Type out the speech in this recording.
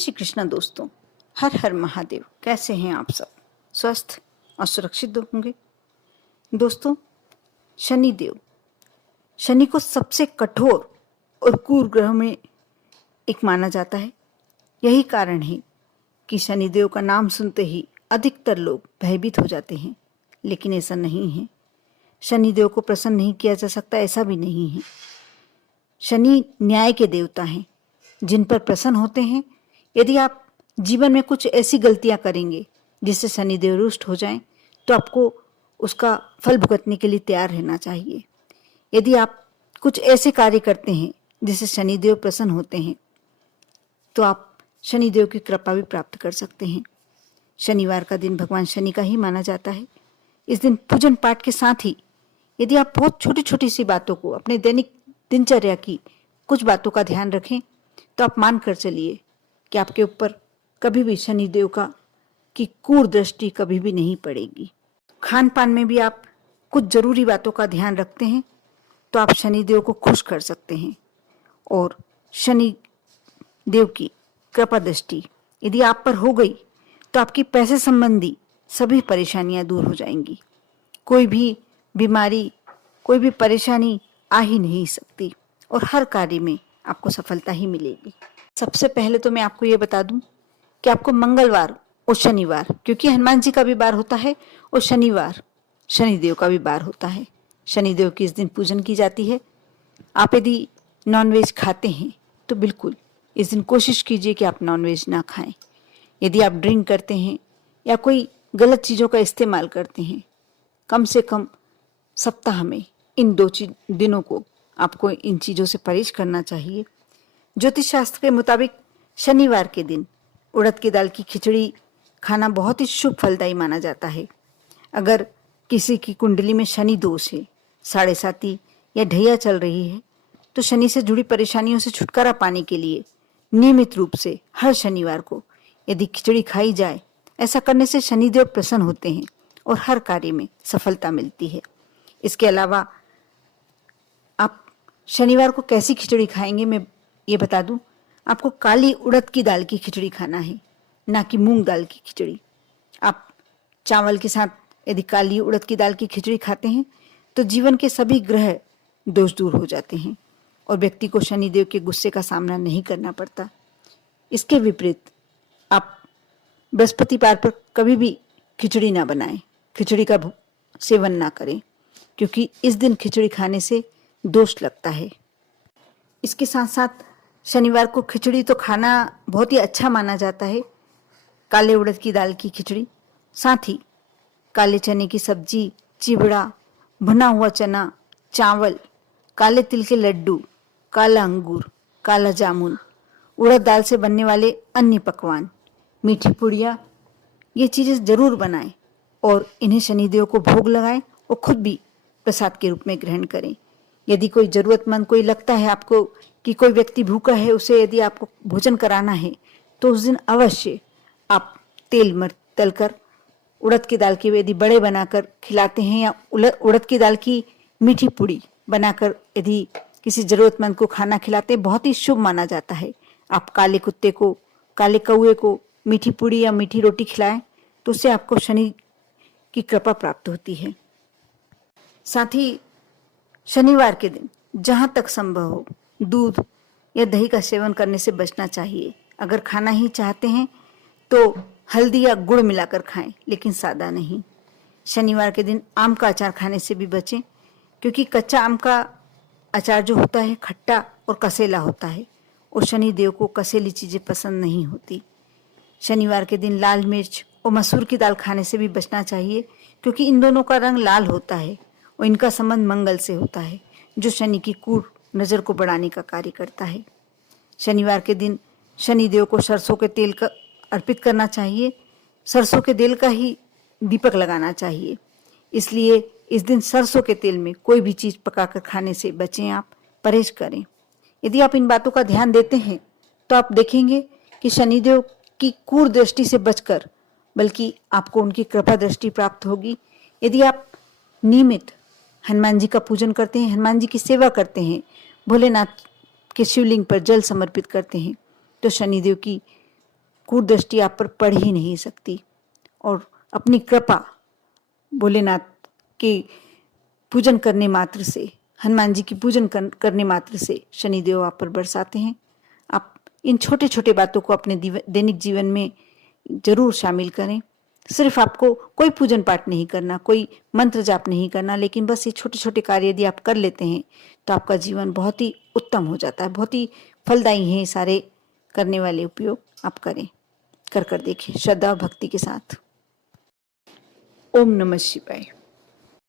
श्री कृष्ण दोस्तों, हर हर महादेव। कैसे हैं आप सब? स्वस्थ और सुरक्षित होंगे। दोस्तों, शनिदेव, शनि को सबसे कठोर और क्रूर ग्रह में एक माना जाता है। यही कारण है कि शनिदेव का नाम सुनते ही अधिकतर लोग भयभीत हो जाते हैं, लेकिन ऐसा नहीं है। शनिदेव को प्रसन्न नहीं किया जा सकता, ऐसा भी नहीं है। शनि न्याय के देवता हैं, जिन पर प्रसन्न होते हैं। यदि आप जीवन में कुछ ऐसी गलतियां करेंगे जिससे शनिदेव रुष्ट हो जाएं, तो आपको उसका फल भुगतने के लिए तैयार रहना चाहिए। यदि आप कुछ ऐसे कार्य करते हैं जिससे शनिदेव प्रसन्न होते हैं, तो आप शनिदेव की कृपा भी प्राप्त कर सकते हैं। शनिवार का दिन भगवान शनि का ही माना जाता है। इस दिन पूजन पाठ के साथ ही यदि आप बहुत छोटी छोटी सी बातों को, अपने दैनिक दिनचर्या की कुछ बातों का ध्यान रखें, तो आप मान कर चलिए कि आपके ऊपर कभी भी शनिदेव की क्रूर दृष्टि कभी भी नहीं पड़ेगी। खान पान में भी आप कुछ जरूरी बातों का ध्यान रखते हैं, तो आप शनिदेव को खुश कर सकते हैं। और शनि देव की कृपा दृष्टि यदि आप पर हो गई, तो आपकी पैसे संबंधी सभी परेशानियां दूर हो जाएंगी। कोई भी बीमारी, कोई भी परेशानी आ ही नहीं सकती और हर कार्य में आपको सफलता ही मिलेगी। सबसे पहले तो मैं आपको ये बता दूं कि आपको मंगलवार और शनिवार, क्योंकि हनुमान जी का भी बार होता है और शनिवार शनिदेव का भी बार होता है, शनिदेव की इस दिन पूजन की जाती है। आप यदि नॉनवेज खाते हैं तो बिल्कुल इस दिन कोशिश कीजिए कि आप नॉनवेज ना खाएं। यदि आप ड्रिंक करते हैं या कोई गलत चीज़ों का इस्तेमाल करते हैं, कम से कम सप्ताह में इन दो दिनों को आपको इन चीज़ों से परहेज करना चाहिए। ज्योतिष शास्त्र के मुताबिक शनिवार के दिन उड़द की दाल की खिचड़ी खाना बहुत ही शुभ फलदायी माना जाता है। अगर किसी की कुंडली में शनि दोष है, साढ़े साती या ढैया चल रही है, तो शनि से जुड़ी परेशानियों से छुटकारा पाने के लिए नियमित रूप से हर शनिवार को यदि खिचड़ी खाई जाए, ऐसा करने से शनिदेव प्रसन्न होते हैं और हर कार्य में सफलता मिलती है। इसके अलावा आप शनिवार को कैसी खिचड़ी खाएंगे, मैं ये बता दूं। आपको काली उड़द की दाल की खिचड़ी खाना है, ना कि मूंग दाल की खिचड़ी। आप चावल के साथ यदि काली उड़द की दाल की खिचड़ी खाते हैं, तो जीवन के सभी ग्रह दोष दूर हो जाते हैं और व्यक्ति को शनिदेव के गुस्से का सामना नहीं करना पड़ता। इसके विपरीत आप बृहस्पतिवार पर कभी भी खिचड़ी ना बनाएं, खिचड़ी का सेवन ना करें, क्योंकि इस दिन खिचड़ी खाने से दोष लगता है। इसके साथ साथ शनिवार को खिचड़ी तो खाना बहुत ही अच्छा माना जाता है। काले उड़द की दाल की खिचड़ी, साथ ही काले चने की सब्जी, चिवड़ा, भुना हुआ चना, चावल, काले तिल के लड्डू, काला अंगूर, काला जामुन, उड़द दाल से बनने वाले अन्य पकवान, मीठी पुड़िया, ये चीज़ें ज़रूर बनाएं और इन्हें शनिदेव को भोग लगाएं और खुद भी प्रसाद के रूप में ग्रहण करें। यदि कोई ज़रूरतमंद कोई लगता है आपको कि कोई व्यक्ति भूखा है, उसे यदि आपको भोजन कराना है, तो उस दिन अवश्य आप तेल मर तलकर उड़द की दाल के यदि बड़े बनाकर खिलाते हैं या उड़द की दाल की मीठी पूड़ी बनाकर यदि किसी ज़रूरतमंद को खाना खिलाते हैं, बहुत ही शुभ माना जाता है। आप काले कुत्ते को, काले कौए को मीठी पूड़ी या मीठी रोटी खिलाएं, तो उससे आपको शनि की कृपा प्राप्त होती है। साथ ही शनिवार के दिन जहाँ तक संभव हो दूध या दही का सेवन करने से बचना चाहिए। अगर खाना ही चाहते हैं तो हल्दी या गुड़ मिलाकर खाएं, लेकिन सादा नहीं। शनिवार के दिन आम का अचार खाने से भी बचें, क्योंकि कच्चा आम का अचार जो होता है खट्टा और कसेला होता है और शनि देव को कसेली चीज़ें पसंद नहीं होती। शनिवार के दिन लाल मिर्च और मसूर की दाल खाने से भी बचना चाहिए, क्योंकि इन दोनों का रंग लाल होता है और इनका संबंध मंगल से होता है, जो शनि की क्रूर नज़र को बढ़ाने का कार्य करता है। शनिवार के दिन शनिदेव को सरसों के तेल का अर्पित करना चाहिए। सरसों के तेल का ही दीपक लगाना चाहिए। इसलिए इस दिन सरसों के तेल में कोई भी चीज़ पकाकर खाने से बचें, आप परहेज करें। यदि आप इन बातों का ध्यान देते हैं, तो आप देखेंगे कि शनिदेव की क्रूर दृष्टि से बचकर बल्कि आपको उनकी कृपा दृष्टि प्राप्त होगी। यदि आप नियमित हनुमान जी का पूजन करते हैं, हनुमान जी की सेवा करते हैं, भोलेनाथ के शिवलिंग पर जल समर्पित करते हैं, तो शनिदेव की कुदृष्टि आप पर पड़ ही नहीं सकती। और अपनी कृपा भोलेनाथ के पूजन करने मात्र से, हनुमान जी की पूजन करने मात्र से शनिदेव आप पर बरसाते हैं। आप इन छोटे छोटे बातों को अपने दैनिक जीवन में जरूर शामिल करें। सिर्फ आपको कोई पूजन पाठ नहीं करना, कोई मंत्र जाप नहीं करना, लेकिन बस ये छोटे छोटे कार्य यदि आप कर लेते हैं तो आपका जीवन बहुत ही उत्तम हो जाता है। बहुत ही फलदायी है सारे करने वाले उपयोग आप करें, कर देखें श्रद्धा और भक्ति के साथ। ओम नमः शिवाय।